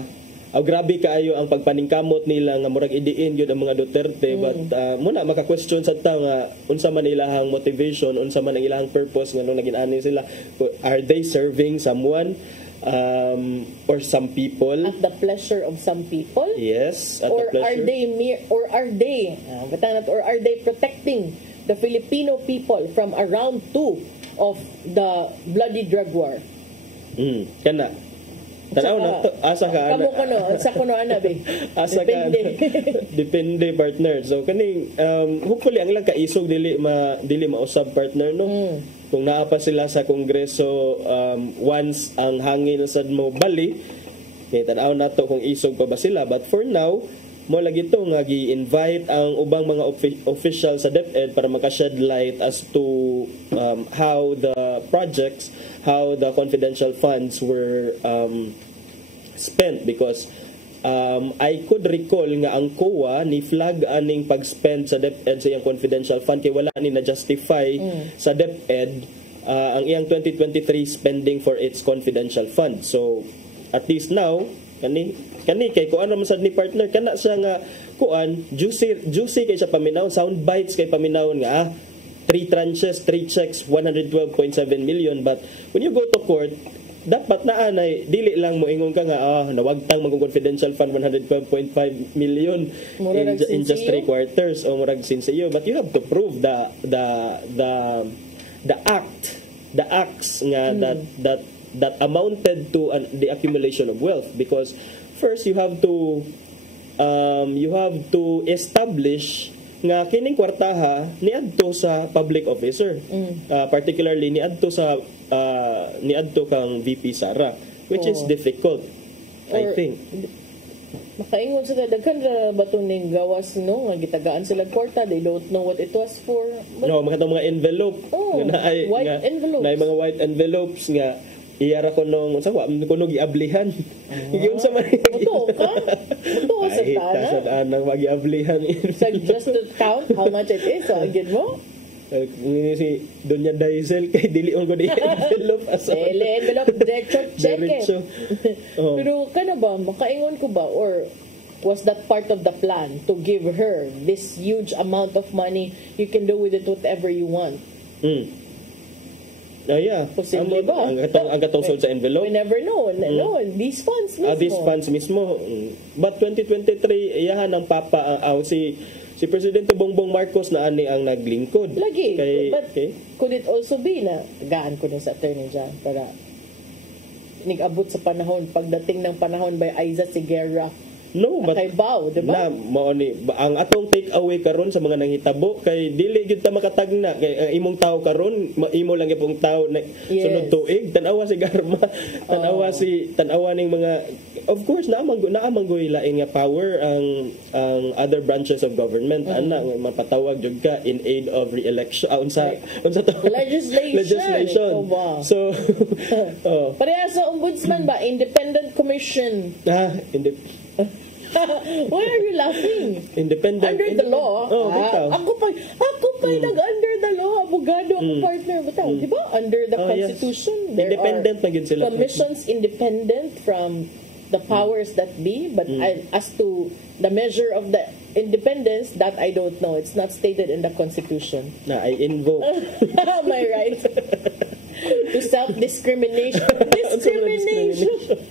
grabe kaayo ang pagpaningkamot nila nga murag idiin gyud ang mga Duterte but muna maka-question sa ta nga unsa man ilahang motivation, unsa man ang ilahang purpose nga nung naging ani sila, are they serving someone or some people at the pleasure of some people? Yes, at or the pleasure. Are they protecting the Filipino people from a round 2 of the bloody drug war? Kana tanaw na to asa ka kamo kuno sa kuno ana be asa ka depende partner. So kaning hopefully ang ilang kaisog dili mausab partner no. Kung naa pa sila sa kongreso once ang hangin sad mo bali kay tanaw na to kung isog pa ba sila, but for now mo lagi to nga gi-invite ang ubang mga officials sa DepEd para maka-shed light as to how the projects, how the confidential funds were spent, because I could recall nga ang COA ni flag aning pag-spend sa DepEd sa iyang confidential fund kay wala ni na-justify sa DepEd ang iyang 2023 spending for its confidential fund. So at least now kani kay kuan ra man sad ni partner kana siya nga kuan juicy kay siya paminaw, sound bites kay paminaw nga 3 tranches, 3 checks, 112.7 million, but when you go to court dapat na anay dili lang mo ingon ka nga nawagtang magong confidential fund 112.5 million in just 3 quarters o murag sinsiyo, but you have to prove the acts nga that amounted to the accumulation of wealth, because first you have to establish nga kining kwartaha niadto sa public officer, particularly niadto kang VP Sara, which is difficult, I think. Makaingon sila daghan ra baton ning gawas no nga gitagaan sila kwarta, they don't know what it was for. No, makatong mga envelope white envelopes. Na mga white envelopes nga iyara ko nung kuno giablihan. Giun sa man. Buto sa tana. Sa anang magiablihan. So just to count how much it is, so agad mo. Si Doña Daisel kay dili on ko di envelope asa. Envelope check. Pero kana ba makaingon ko ba, or was that part of the plan to give her this huge amount of money, you can do with it whatever you want? Yeah. Posible ba? Ang gatong sold sa envelope? We never know. No, these funds mismo. These funds mismo. But 2023, iyahan ang papa, si Presidente Bongbong Marcos na ani ang naglingkod. Lagi. But could it also be na gaan ko na sa attorney dyan para nag-abot sa panahon, pagdating ng panahon by Aiza Siguera, no, but Akaibaw, diba? Ang atong take away karon sa mga nanghitabo kay dili gyud ta makatagna kay imong tao karon imo lang gyapong tao na sunod tuig tanawa si Garma, tanawa ning mga, of course naamanggoy lain nga power ang other branches of government ana mapatawag jud ka in aid of re-election unsa to legislation. So pareha sa ombudsman ba, independent commission. Why are you laughing? Independent. Under the law. Ako pa nag-under the law. Abogado ang partner. Bitaw, di ba? Under the Constitution. Yes. Independent na gid sila. Commissions independent from the powers that be. But as to the measure of the independence, that I don't know. It's not stated in the Constitution. I invoke my right to self-discrimination. Discrimination.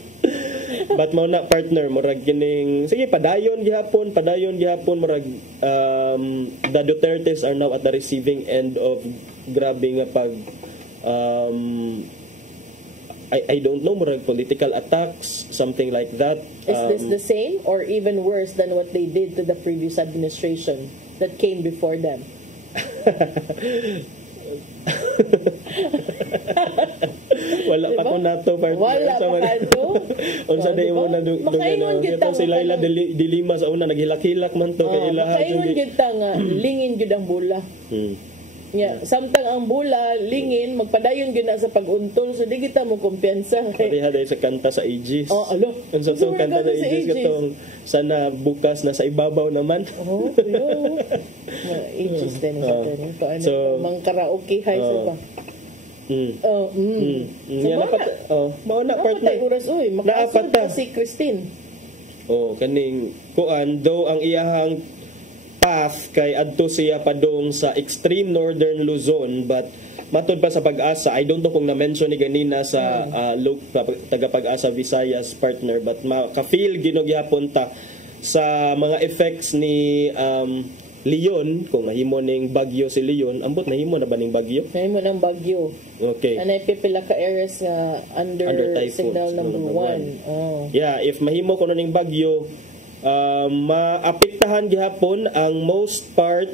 But mao na partner murag kining sige padayon gihapon murag the Dutertes are now at the receiving end of grabe nga pag I don't know, murag political attacks, something like that. Is this the same or even worse than what they did to the previous administration that came before them? Wala pa ko nato partner. Wala pa kanto. Unsa day mo na makaingon kita sila ila dilima sa una naghilak-hilak man to kay ila. Makaingon kita nga lingin gyud ang bula. Yeah, samtang ang bula lingin magpadayon gyud na sa pag-untol so di kita mo kumpiyansa. Diha day sa kanta sa Aegis. Alo. Unsa tong kanta sa Aegis katong sana bukas na sa ibabaw naman. Yo. Aegis din ito. So mang karaoke hay sa ba. Mauna partner. Naapat ta si Christine. Kaning kuan though ang iyahang path kay adto siya padung sa extreme northern Luzon but matud pa sa Pag-asa I don't know kung na-mention ni ganina sa taga Pag-asa Visayas partner but ka-feel ginugyapon ta sa mga effects ni Leon, kung nahimo ning bagyo si Leon, ambot nahimo na ba ning bagyo? Nahimo ng bagyo. Okay. Anay pipila ka areas nga under signal number 1. Yeah, if mahimo kuno ning bagyo, maapektahan gihapon ang most part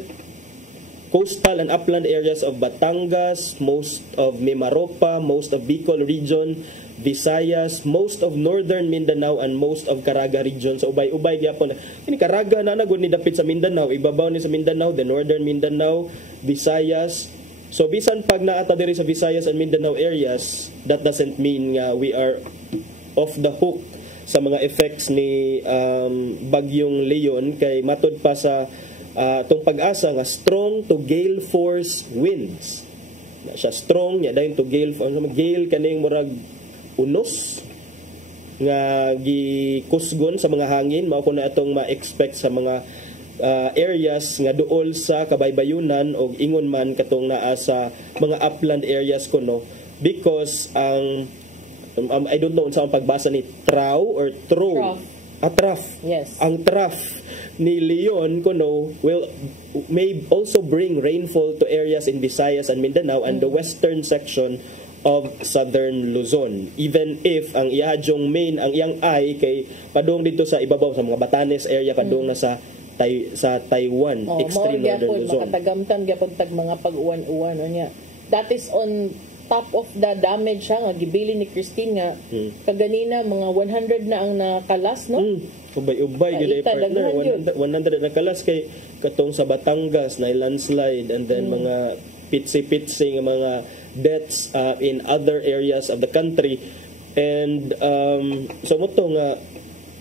coastal and upland areas of Batangas, most of Mimaropa, most of Bicol region, Visayas, most of northern Mindanao and most of Caraga region. So ubay-ubay gyapon. Kini Caraga na nagud ni dapit sa Mindanao, ibabaw ni sa Mindanao, the northern Mindanao, Visayas. So bisan pag naata diri sa Visayas and Mindanao areas, that doesn't mean nga we are off the hook sa mga effects ni bagyong Leon kay matud pa sa tong Pag-asa nga strong to gale force winds. Na siya strong nya dayon to gale force. Gale kaning murag unos nga gikusgon sa mga hangin mao ko na atong ma-expect sa mga areas nga duol sa kabaybayunan o ingon man katong naa sa mga upland areas kuno because ang I don't know unsa ang pagbasa ni trough or trough. Trough. Yes. Ang trough ni Leon kuno may also bring rainfall to areas in Visayas and Mindanao and the western section of southern Luzon, even if ang iyahang main ang iyang eye kay padung dito sa ibabaw sa mga Batanes area padung na sa Taiwan, extreme northern Luzon. Makatagamtan gyapon tag mga pag-uwan-uwan niya. That is on top of the damage nga gibili ni Christine nga kaganina mga 100 na ang nakalas no. Ubay-ubay gyud ay partner 100 na kalas kay katong sa Batangas na landslide and then mga pitsi-pitsi nga mga deaths in other areas of the country and so mo to nga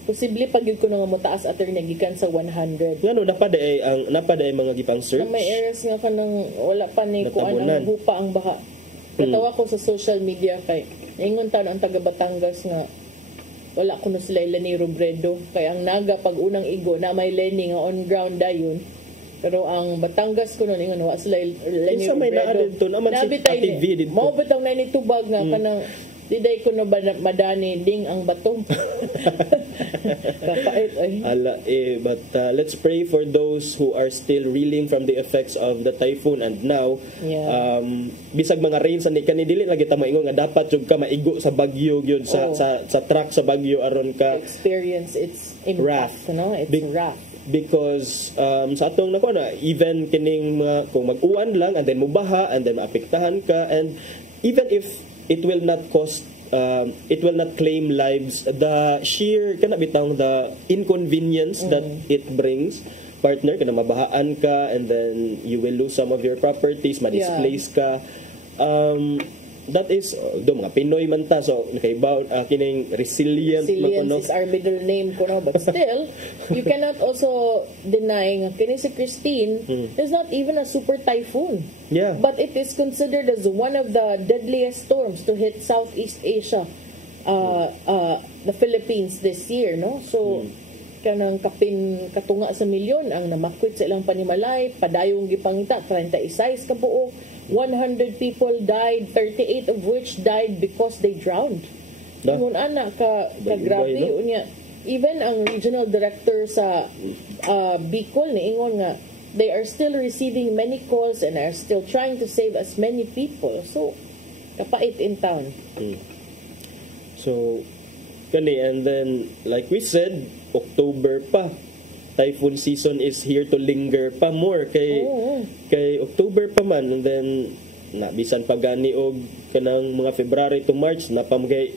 posible pag yun ko nga mataas attorney gikan sa 100 ngano napaday mga gipang search may areas nga kanang wala pa ni kuan ang hupa ang baha katawa ko sa social media kay ingon ta ang taga Batangas nga wala kuno sila Lenny Robredo kay ang naga pag unang igo na may Lenny nga on ground dayon. Pero ang Batangas ko nun, ingon, wa sila Lenny Robredo. Isa may naadin to naman si Ate V dito. Mao bitaw na ni tubag nga kanang diday ko no madani ding ang bato. Kapait ay. But let's pray for those who are still reeling from the effects of the typhoon and now bisag mga rains ani dili lagi ta maingon nga dapat jud ka maigo sa bagyo gyud sa track sa bagyo aron ka experience its impact, no? It's rough. Because sa atong nako na even kining kung mag-uwan lang and then mubaha and then maapektahan ka and even if it will not cost it will not claim lives the sheer kana bitang the inconvenience that it brings partner kana mabahaan ka and then you will lose some of your properties ma-displace ka that is do mga Pinoy man ta so nakaibaw kining resilient is our middle name ko no but still you cannot also deny nga kini si Christine is not even a super typhoon but it is considered as one of the deadliest storms to hit Southeast Asia the Philippines this year no so kanang katunga sa milyon ang namakwit sa ilang panimalay padayong gipangita 36 ka buok 100 people died, 38 of which died because they drowned. Ingon ana ka grabe no? unya. Even ang regional director sa Bicol niingon nga they are still receiving many calls and are still trying to save as many people. So kapait in town. So kani, and then like we said, October pa, typhoon season is here to linger pa more kay October pa man, and then bisan pa gani og kanang mga February to March napamgay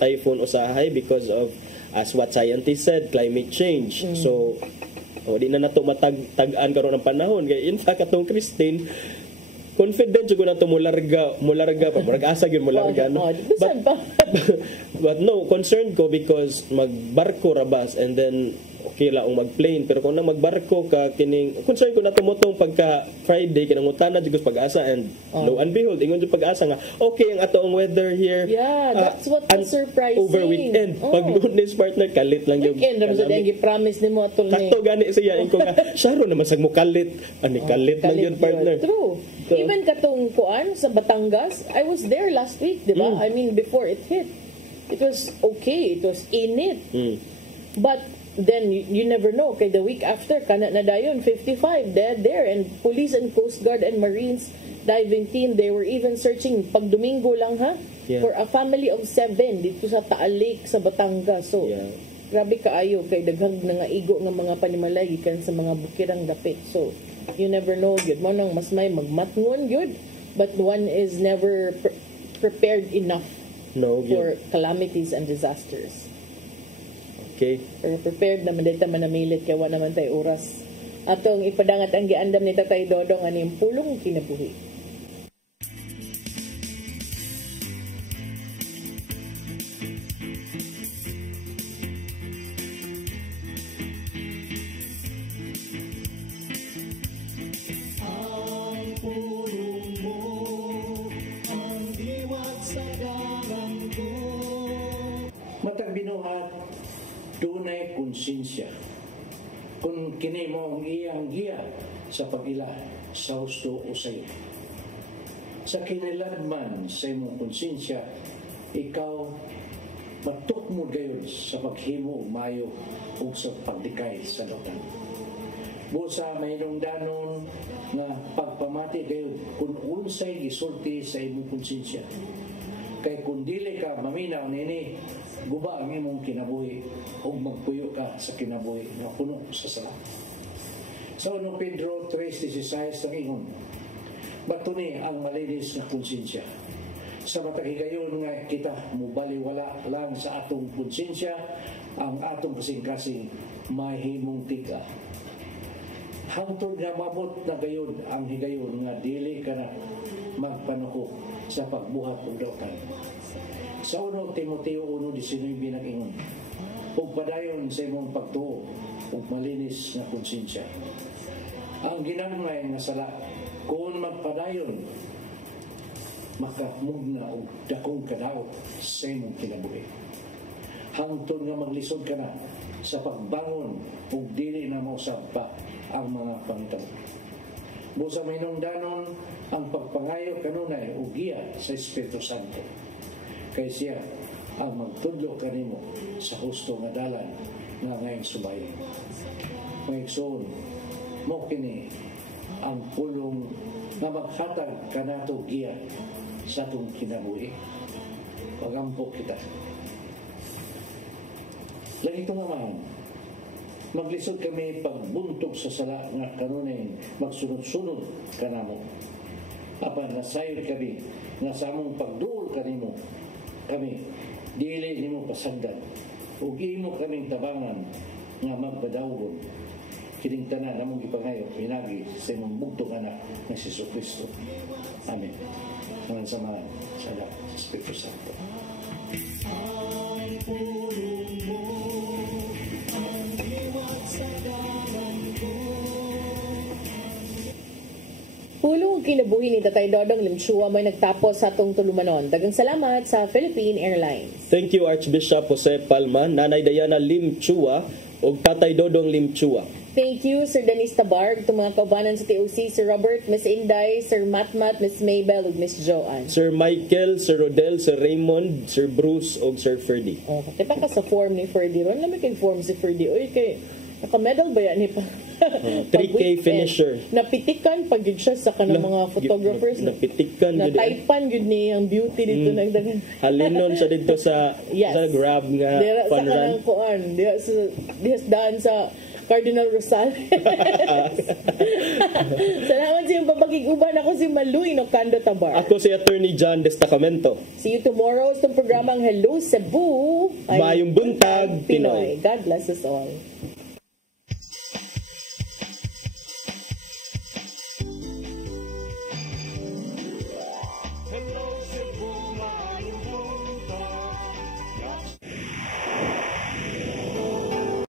typhoon usahay because of, as what scientists said, climate change. So di na nato matag-tagan karon ng panahon kay in fact atong Christine confident jud na to mularga pa murag asa gyud mularga no. But no, concerned ko because magbarko rabas and then okay la magplane, pero kung nang magbarko ka kining concern ko na tumutong pagka Friday kinang utana jud pag-asa, and lo and behold ingon jud pag-asa nga okay ang atong weather here. Yeah, that's what was surprising. Over weekend pag Lunes partner kalit lang yung weekend ra sa dengue promise nimo atol ni kato gani siya inko nga syaro naman sag mo kalit ani kalit lang yun partner. True. So, even katong kuan sa Batangas, I was there last week, di ba? I mean before it hit, it was okay, it was init. But then you never know, kay the week after kana na dayon 55 dead there, and police and coast guard and marines diving team, they were even searching pag Domingo lang for a family of 7 dito sa Taal Lake sa Batangas. So grabe kaayo kay daghang nangaigo nga mga panimalay gikan sa mga bukirang dapit. So you never know gyud mo nang mas may magmatngon gyud, but one is never prepared enough for calamities and disasters. Okay. Pero prepared naman dito manamilit kaya wala naman tayo oras. Atong ipadangat ang giandam ni Tatay Dodong aning pulong kinabuhi. Matag binuhat, dunay konsensya. Kung kini mo ang iyang giya sa pag-ila sa husto o sayo. Sa kiniladman sa imong konsensya, ikaw matukmo gayon sa paghimo mayo o sa pagdikay sa lutan. Busa may nungdanon nga pagpamati gayon kung unsay gisulti sa imong konsensya. Kay kung dili ka maminaw nini, guba ang imong kinabuhi o magpuyo ka sa kinabuhi na puno sa sala. Sa 1 Pedro 3:16 ingon, batuni ang malinis na konsensya. Sa matagigayon nga kita mubaliwala lang sa atong konsensya, ang atong kasing-kasing mahimong tika. Hangtod nga mabot na gayon ang higayon nga dili ka na magpanuko sa pagbuhat og dautan. Sa 1 Timoteo 1:19 nag-ingon, ug padayon sa imong pagtuo ug malinis na konsensya. Ang ginagmay nga sala kung magpadayon makamugna og dakong kadaot sa imong kinabuhi. Hangtod nga maglisod ka na sa pagbangon ug dili na mausab pa ang mga pangitaw. Busa may nungdanon ang pagpangayo kanunay o giya sa Espiritu Santo. Kay siya ang magtudlo kanimo sa husto nga dalan nga ngayon subayon. Maigsoon, mo kini ang pulong nga maghatag kanato giya sa atong kinabuhi. Pagampo kita. Lagi ito naman, maglisod kami pagbuntog sa sala nga kanunay magsunod-sunod kanamo. Apan nasayod kami nga sa among pagduol kanimo kami dili nimo pasagdan ug imo kaming tabangan nga magpadawgon kining tanan namong ipangayo pinagi sa imong bugtong anak nga si Jesucristo. Amen. Sa samahan sa Espiritu Santo. Pulong kinabuhi ni Tatay Dodong Limchua may nagtapos sa atong tulumanon. Daghang salamat sa Philippine Airlines. Thank you Archbishop Jose Palma, Nanay Diana Limchua, ug Tatay Dodong Limchua. Thank you, Sir Dennis Tabarg, itong mga kaubanan sa TOC, Sir Robert, Miss Inday, Sir Matmat, Miss Maybell, ug Miss Joanne. Sir Michael, Sir Rodel, Sir Raymond, Sir Bruce, ug Sir Ferdy. Oh, kita ka sa form ni Ferdy. Ron namin kay form si Ferdy. Uy, kay naka-medal ba yan ni pa? 3K finisher. Napitikan pag yun siya sa kanang mga photographers. Napitikan. Na-typean yun ni ang beauty dito. Halinon siya dito sa Grab nga fun run. Sa kanang kuan. Dihas daan sa Cardinal Rosal. Salamat sa iyong papakiguban. Ako si Maluy Nocando Tabar. Ako si Attorney John Destacamento. See you tomorrow sa programang Hello Cebu. Mayong buntag, Pinoy. God bless us all.